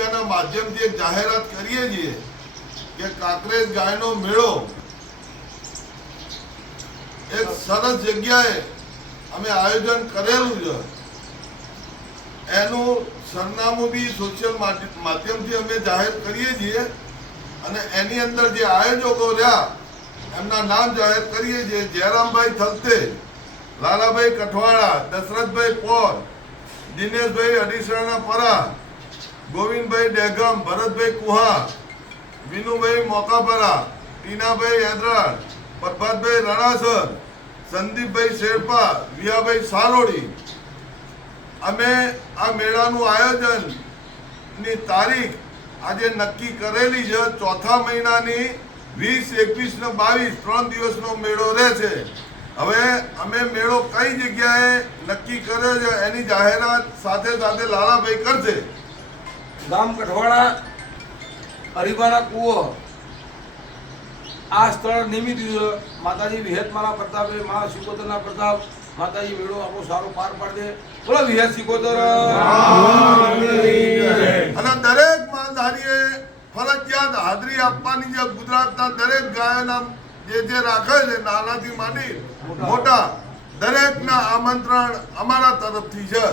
મીડિયાના માધ્યમથી એક જાહેરાત કરીએ છીએ કે કાંકરેજ ગાયનો મેળો એક સરસ જગ્યાએ અમે આયોજન કરેલું છે. એનું સરનામું બી સોશિયલ માધ્યમથી અમે જાહેર કરીએ છીએ અને એની અંદર જે આયોજકો રહ્યા એમના નામ જાહેર કરીએ છીએ. જયરામભાઈ થલતે, લાલાભાઈ કઠવાડા, દશરથભાઈ પોર, દિનેશભાઈ અડીસરાના પરા, ગોવિંદભાઈ ડેગમ, ભરતભાઈ કુહા, વિનુભાઈ મોકાપરા, ટીનાભાઈ હેદરાળ, પ્રભાતભાઈ રણાસર, સંદીપભાઈ શેરપા, વિયાભાઈ સાલોડી. અમે આ મેળાનું આયોજનની તારીખ આજે નક્કી કરેલી છે. ચોથા મહિનાની 20, 21 ને 22 3 દિવસનો મેળો રહે છે. હવે અમે મેળો કઈ જગ્યાએ નક્કી કર્યો છે એની જાહેરાત સાથે સાથે લાલાભાઈ કરશે. ગામ કઠવાડા, હરિભાના કુવો આ સ્થળ નિમિત્ત માતાજી વિહેતમાના પ્રતાપે, મા સિકોતરના પ્રતાપ, માતાજી મેળો આપણો સારો પાર પાડે. બોલો વિહેત સિકોતર. અને દરેક માલધારીએ ફરજિયાત હાજરી આપવાની છે. ગુજરાતના દરેક ગાયોના જે રાખે છે નાનાથી માંડી મોટા દરેકના આમંત્રણ અમારા તરફથી છે.